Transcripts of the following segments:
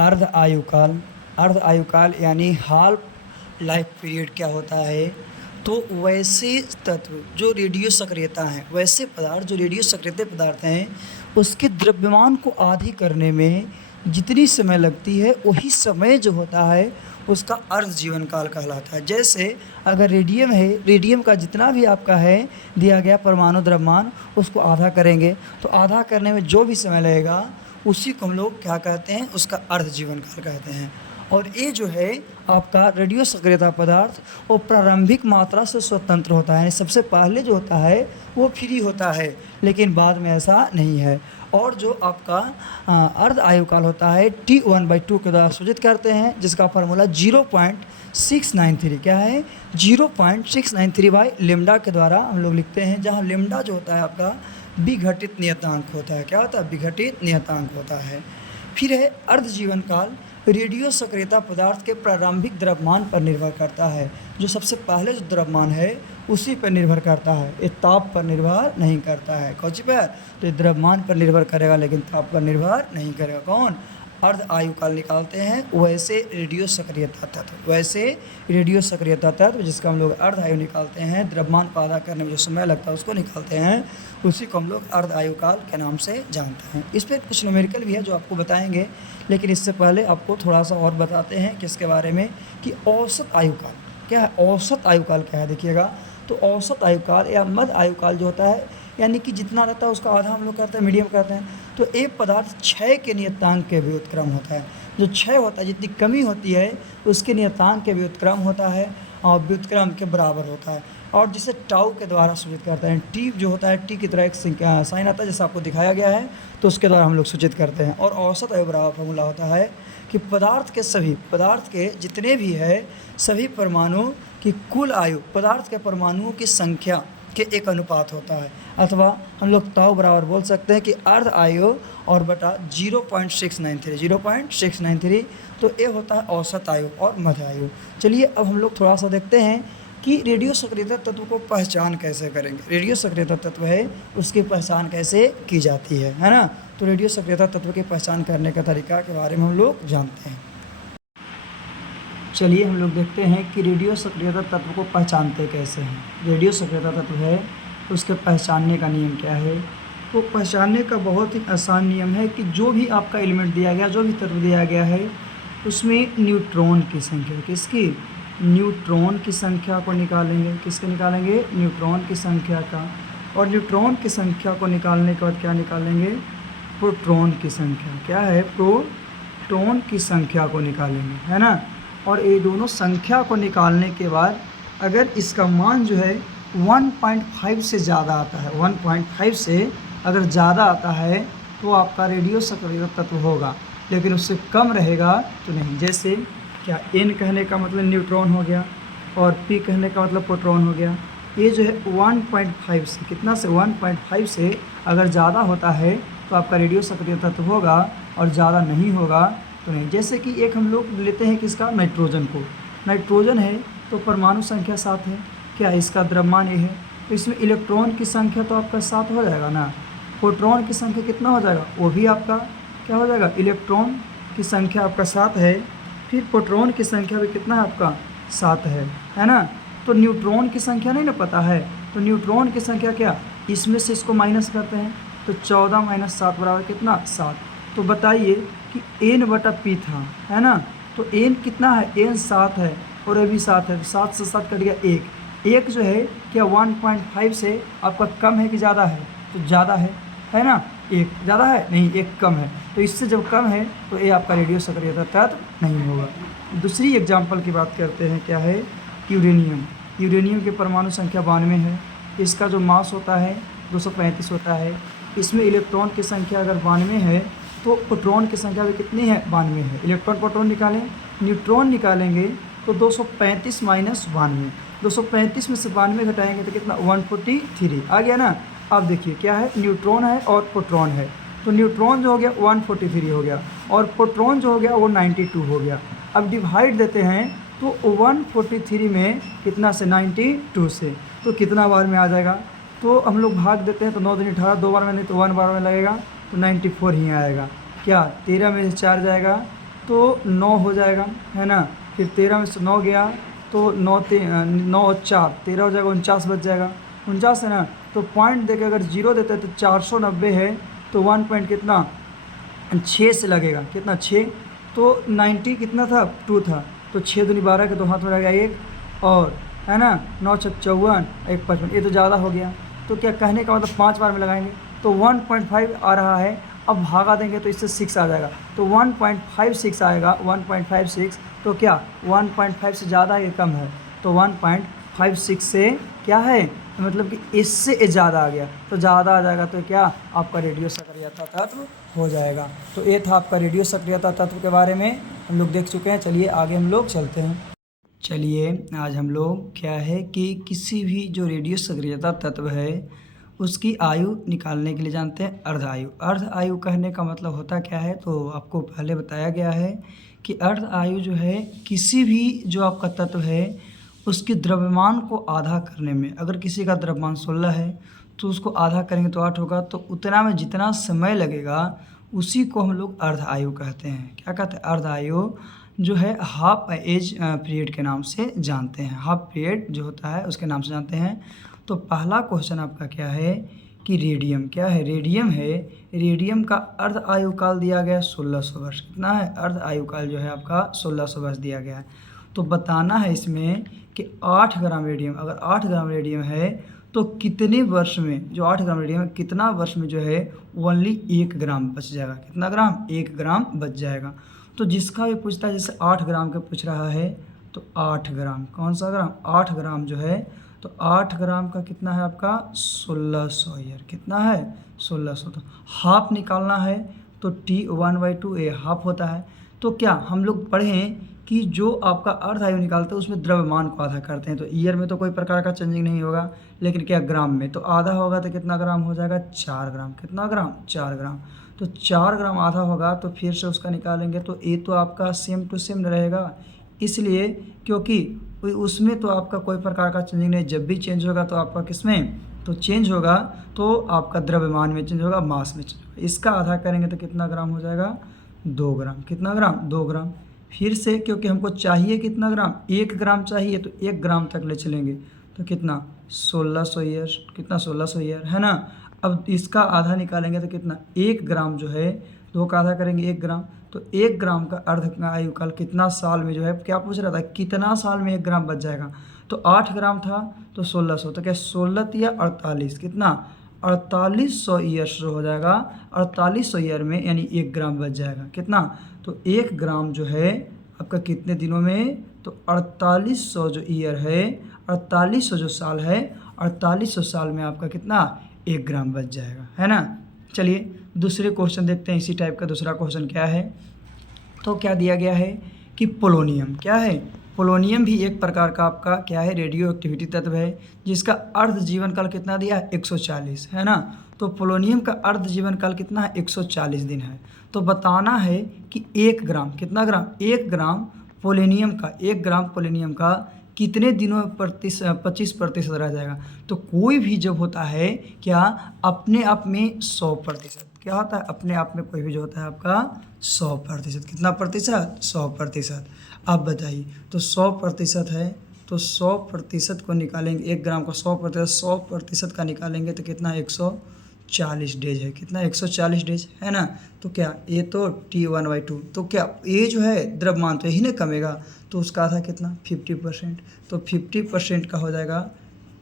अर्ध आयुकाल। अर्ध आयुकाल यानी हाल्फ लाइफ पीरियड क्या होता है? तो वैसे तत्व जो रेडियो सक्रियता हैं, वैसे पदार्थ जो रेडियो सक्रिय पदार्थ हैं, उसके द्रव्यमान को आधी करने में जितनी समय लगती है वही समय जो होता है उसका अर्ध जीवन काल कहलाता है। जैसे अगर रेडियम है, रेडियम का जितना भी आपका है दिया गया परमाणु द्रव्यमान, उसको आधा करेंगे तो आधा करने में जो भी समय लगेगा उसी को हम लोग क्या कहते हैं, उसका अर्ध जीवन काल कहते हैं। और ये जो है आपका रेडियो सक्रियता पदार्थ वो प्रारंभिक मात्रा से स्वतंत्र होता है, यानी सबसे पहले जो होता है वो फ्री होता है, लेकिन बाद में ऐसा नहीं है। और जो आपका अर्ध आयुकाल होता है T1/2 के द्वारा सूचित करते हैं, जिसका फार्मूला 0.693 क्या है, 0.693 बाई लेमडा के द्वारा हम लोग लिखते हैं, जहाँ लेमडा जो होता है आपका विघटित नियतांक होता है। क्या होता है? विघटित नियतांक होता है। फिर है अर्ध जीवन काल। रेडियो सक्रियता पदार्थ के प्रारंभिक द्रव्यमान पर निर्भर करता है। जो सबसे पहले जो द्रव्यमान है उसी पर निर्भर करता है, ये ताप पर निर्भर नहीं करता है। कौन सी पर? तो ये द्रव्यमान पर निर्भर करेगा, लेकिन ताप पर निर्भर नहीं करेगा। कौन? अर्ध आयुकाल निकालते हैं वैसे रेडियो सक्रियता तत्व, वैसे रेडियो सक्रियता तत्व जिसका हम लोग अर्ध आयु निकालते हैं, द्रव्यमान को आधा करने में जो समय लगता है उसको निकालते हैं, उसी को हम लोग अर्ध आयुकाल के नाम से जानते हैं। इस पर कुछ न्यूमेरिकल भी है जो आपको बताएंगे, लेकिन इससे पहले आपको थोड़ा सा और बताते हैं किसके बारे में, कि औसत आयुकाल क्या है। औसत आयुकाल क्या है देखिएगा, तो औसत आयुकाल या मध्य आयुकाल जो होता है, यानी कि जितना रहता है उसका आधा हम लोग करते हैं, मीडियम करते हैं। तो एक पदार्थ क्षय के नियतांक के व्युत्क्रम होता है। जो क्षय होता है, जितनी कमी होती है उसके नियतांक के व्युत्क्रम होता है और व्युत्क्रम के बराबर होता है, और जिसे टाउ के द्वारा सूचित करते हैं। टी जो होता है, टी की तरह एक साइन आता है जैसा आपको दिखाया गया है, तो उसके द्वारा हम लोग सूचित करते हैं। और औसत आयु बराबर फॉर्मूला होता है कि पदार्थ के जितने भी है सभी परमाणु की कुल आयु पदार्थ के परमाणुओं की संख्या के एक अनुपात होता है, अथवा हम लोग ताऊ बराबर बोल सकते हैं कि अर्ध आयु और बटा 0.693, तो ये होता है औसत आयु और मध्य आयु। चलिए अब हम लोग थोड़ा सा देखते हैं कि रेडियो सक्रियता तत्व को पहचान कैसे करेंगे। रेडियो सक्रियता तत्व है उसकी पहचान कैसे की जाती है ना। तो रेडियो सक्रियता तत्व की पहचान करने का तरीका के बारे में हम लोग जानते हैं। चलिए हम लोग देखते हैं कि रेडियो सक्रियता तत्व को पहचानते कैसे हैं। रेडियो सक्रियता तत्व है उसके पहचानने का नियम क्या है? तो पहचानने का बहुत ही आसान नियम है कि जो भी आपका एलिमेंट दिया गया, जो भी तत्व दिया गया है, उसमें न्यूट्रॉन की संख्या, किसकी? न्यूट्रॉन की संख्या को निकालेंगे। किसके निकालेंगे? न्यूट्रॉन की संख्या का। और न्यूट्रॉन की संख्या को निकालने के बाद क्या निकालेंगे? प्रोटॉन की संख्या। क्या है? प्रोटॉन की संख्या को निकालेंगे, है ना। और ये दोनों संख्या को निकालने के बाद अगर इसका मान जो है 1.5 से ज़्यादा आता है, 1.5 से अगर ज़्यादा आता है तो आपका रेडियो सक्रियता तत्व होगा, लेकिन उससे कम रहेगा तो नहीं। जैसे क्या, N कहने का मतलब न्यूट्रॉन हो गया और P कहने का मतलब प्रोटॉन हो गया। ये जो है 1.5 से, कितना से? 1.5 से अगर ज़्यादा होता है तो आपका रेडियो सक्रियता तत्व होगा, और ज़्यादा नहीं होगा तो नहीं। जैसे कि एक हम लोग लेते हैं किसका? नाइट्रोजन को। नाइट्रोजन है तो परमाणु संख्या 7 है, क्या इसका द्रव्यमान ये है, तो इसमें इलेक्ट्रॉन की संख्या तो आपका 7 हो जाएगा ना। प्रोटॉन की संख्या कितना हो जाएगा? वो भी आपका क्या हो जाएगा? इलेक्ट्रॉन की संख्या आपका 7 है, फिर प्रोटॉन की संख्या भी कितना है आपका? 7 है ना। तो न्यूट्रॉन की संख्या नहीं ना पता है, तो न्यूट्रॉन की संख्या क्या, इसमें से इसको माइनस करते हैं तो 14 - 7 बराबर कितना? 7। तो बताइए कि N/P था, है ना। तो N कितना है? N 7 है और ये भी 7 है, 7 से 7 कट गया 1। एक जो है क्या 1.5 से आपका कम है कि ज़्यादा है? तो ज़्यादा है ना। एक ज़्यादा है नहीं, एक कम है, तो इससे जब कम है तो ये आपका रेडियो सक्रियता तत्व नहीं होगा। दूसरी एग्जाम्पल की बात करते हैं, क्या है? यूरेनियम। यूरेनियम की परमाणु संख्या 92 है, इसका जो मास होता है 235 होता है। इसमें इलेक्ट्रॉन की संख्या अगर 92 है तो प्रोटॉन की संख्या भी कितनी है? 92 है। इलेक्ट्रॉन प्रोटॉन निकालें, न्यूट्रॉन निकालेंगे तो 235 - 92, 235 में से 92 घटाएंगे तो कितना? 143 आ गया ना। अब देखिए क्या है, न्यूट्रॉन है और प्रोटॉन है, तो न्यूट्रॉन जो हो गया 143 हो गया और प्रोटॉन जो हो गया वो 92 हो गया। अब डिवाइड देते हैं तो 143 में कितना से? 92 से, तो कितना बार में आ जाएगा? तो हम लोग भाग देते हैं तो 9 दूनी 18, 2 बार में नहीं तो 1 बार में लगेगा तो 94 ही आएगा। क्या 13 में से 4 जाएगा तो 9 हो जाएगा, है ना। फिर 13 में से 9 गया तो 9 और 4 13 हो जाएगा, 49 बच जाएगा, 49 है ना। तो पॉइंट देके अगर जीरो देते हैं तो 490 है, तो 1 पॉइंट कितना 6 से लगेगा, कितना 6, तो 90 कितना था 2 था, तो 6 दूनी 12 के 2 हाथ में रहेगा 1, और है ना 9 6 54 1 55, ये तो ज़्यादा हो गया। तो क्या कहने का मतलब 5 बार में लगाएंगे तो 1.5 आ रहा है। अब भागा देंगे तो इससे 6 आ जाएगा, तो 1.56 आएगा, 1.56। तो क्या 1.5 से ज़्यादा है, कम है, तो 1.56 से क्या है, मतलब कि इससे ज़्यादा आ गया, तो ज़्यादा आ जाएगा तो क्या आपका रेडियो सक्रियता तत्व हो जाएगा। तो ये था आपका रेडियो सक्रियता तत्व के बारे में हम लोग देख चुके हैं। चलिए आगे हम लोग चलते हैं। चलिए आज हम लोग क्या है कि किसी भी जो रेडियो सक्रियता तत्व है उसकी आयु निकालने के लिए जानते हैं अर्ध आयु। अर्ध आयु कहने का मतलब होता क्या है, तो आपको पहले बताया गया है कि अर्ध आयु जो है किसी भी जो आपका तत्व है उसके द्रव्यमान को आधा करने में, अगर किसी का द्रव्यमान 16 है तो उसको आधा करेंगे तो 8 होगा, तो उतना में जितना समय लगेगा उसी को हम लोग अर्ध आयु कहते हैं। क्या कहते हैं, अर्ध आयु जो है हाफ एज पीरियड के नाम से जानते हैं, हाफ पीरियड जो होता है उसके नाम से जानते हैं। तो पहला क्वेश्चन आपका क्या है कि रेडियम क्या है, रेडियम है, रेडियम का अर्ध आयु काल दिया गया 1600 वर्ष। कितना है, अर्ध आयु काल जो है आपका 1600 वर्ष दिया गया है। तो बताना है इसमें कि 8 ग्राम रेडियम, अगर 8 ग्राम रेडियम है तो कितने वर्ष में, जो 8 ग्राम रेडियम है कितना वर्ष में जो है ओनली 1 ग्राम बच जाएगा, कितना ग्राम, 1 ग्राम बच जाएगा। तो जिसका भी पूछता है, जैसे 8 ग्राम का पूछ रहा है तो 8 ग्राम, कौन सा ग्राम, 8 ग्राम जो है, तो 8 ग्राम का कितना है आपका 1600 ईयर, कितना है 1600। तो हाफ निकालना है तो T1/2 ए हाफ होता है। तो क्या हम लोग पढ़ें कि जो आपका अर्ध आयु निकालते हैं उसमें द्रव्यमान को आधा करते हैं, तो ईयर में तो कोई प्रकार का चेंजिंग नहीं होगा, लेकिन क्या ग्राम में, तो आधा होगा तो कितना ग्राम हो जाएगा 4 ग्राम, कितना ग्राम 4 ग्राम। तो 4 ग्राम आधा होगा तो फिर से उसका निकालेंगे तो ये तो आपका सेम टू सेम रहेगा, इसलिए क्योंकि उसमें तो आपका कोई प्रकार का चेंजिंग नहीं, जब भी चेंज होगा तो आपका किसमें, तो चेंज होगा तो आपका द्रव्यमान में चेंज होगा, मास में चेंज होगा। इसका आधा करेंगे तो कितना ग्राम हो जाएगा 2 ग्राम, कितना ग्राम 2 ग्राम। फिर से क्योंकि हमको चाहिए कितना ग्राम, 1 ग्राम चाहिए, तो 1 ग्राम तक ले चलेंगे तो कितना 1600 ईयर, कितना 1600 ईयर, है ना। अब इसका आधा निकालेंगे तो कितना 1 ग्राम जो है, 2 का आधा करेंगे 1 ग्राम, तो 1 ग्राम का अर्ध आयु काल कितना साल में जो है, क्या पूछ रहा था कितना साल में 1 ग्राम बच जाएगा, तो 8 ग्राम था तो 1600, तो क्या 16 या 48, कितना 4800 ईयर्स जो हो जाएगा, 4800 ईयर में यानी 1 ग्राम बच जाएगा, कितना, तो 1 ग्राम जो है आपका कितने दिनों में, तो 4800 जो ईयर है, 4800 जो साल है, 4800 साल में आपका कितना 1 ग्राम बच जाएगा, है ना। चलिए दूसरे क्वेश्चन देखते हैं, इसी टाइप का दूसरा क्वेश्चन क्या है। तो क्या दिया गया है कि पोलोनियम, क्या है, पोलोनियम भी एक प्रकार का आपका क्या है रेडियो एक्टिविटी तत्व है, जिसका अर्ध जीवन काल कितना दिया है 140, है ना। तो पोलोनियम का अर्ध जीवन काल कितना है 140 दिन है। तो बताना है कि 1 ग्राम, कितना ग्राम, 1 ग्राम पोलोनियम का, 1 ग्राम पोलोनियम का कितने दिनों में 25% रह जाएगा। तो कोई भी जब होता है क्या अपने आप में 100%, क्या होता है अपने आप में कोई भी जो होता है आपका 100%, कितना प्रतिशत 100%। आप बताइए, तो 100% है तो 100% को निकालेंगे, 1 ग्राम का 100% का निकालेंगे तो कितना 140 डेज है, कितना 140 डेज, है ना। तो क्या ये तो T1/2, तो क्या ये जो है द्रव्यमान तो यही ना कमेगा, तो उसका आधा कितना 50%, तो 50% का हो जाएगा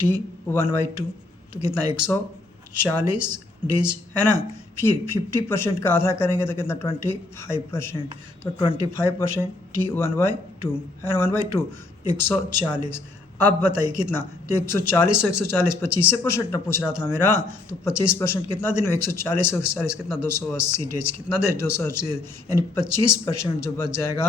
T1/2, तो कितना 140 डेज, है ना। फिर 50% का आधा करेंगे तो कितना 25%, तो 25% T1/2 है ना, 1/2 140। अब बताइए कितना, तो 140 140 25% ना पूछ रहा था मेरा, तो 25% कितना दिन में 140 140 कितना 280 डेज, कितना डेज 280 डेज, यानी 25% जो बच जाएगा।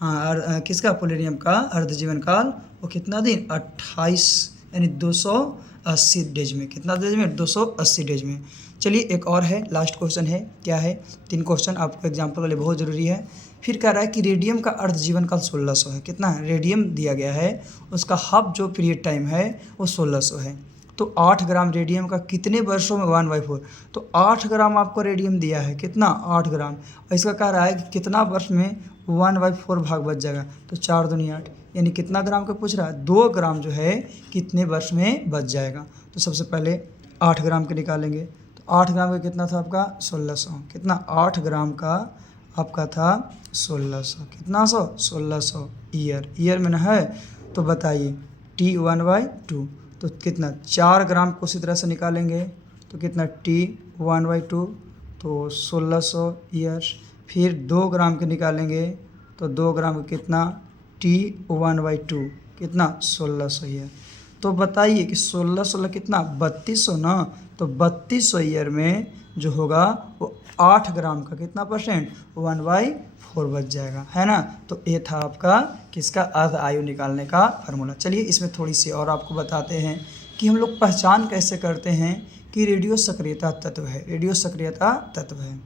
हाँ, और किसका पोलोनियम का अर्ध जीवन काल वो कितना दिन 28 यानी 280 डेज में, कितना डेज में 280 डेज में। चलिए एक और है, लास्ट क्वेश्चन है, क्या है 3 क्वेश्चन आपको एग्जाम्पल के लिए बहुत ज़रूरी है। फिर कह रहा है कि रेडियम का अर्ध जीवन काल 1600 है, कितना है रेडियम दिया गया है, उसका हाफ जो पीरियड टाइम है वो 1600 है। तो 8 ग्राम रेडियम का कितने वर्षों में 1/4, तो 8 ग्राम आपको रेडियम दिया है, कितना 8 ग्राम, और इसका कह रहा है कि कितना वर्ष में 1/4 भाग बच जाएगा, तो 4 दूनी 8, यानी कितना ग्राम का पूछ रहा है, 2 ग्राम जो है कितने वर्ष में बच जाएगा। तो सबसे पहले 8 ग्राम के निकालेंगे, तो 8 ग्राम का कितना था आपका 1600, कितना 8 ग्राम का आपका था 1600, कितना 1600 ईयर में ना है। तो बताइए T 1/2, तो कितना 4 ग्राम को उसी तरह से निकालेंगे, तो कितना T 1/2, तो 1600 ईयर। फिर 2 ग्राम के निकालेंगे, तो 2 ग्राम का कितना T 1/2, कितना 1600 ईयर। तो बताइए कि 1600 कितना 3200 ना, तो 3200 ईयर में जो होगा वो 8 ग्राम का कितना परसेंट 1/4 बच जाएगा, है ना। तो ये था आपका किसका अर्ध आयु निकालने का फार्मूला। चलिए इसमें थोड़ी सी और आपको बताते हैं कि हम लोग पहचान कैसे करते हैं कि रेडियो सक्रियता तत्व है, रेडियो सक्रियता तत्व है।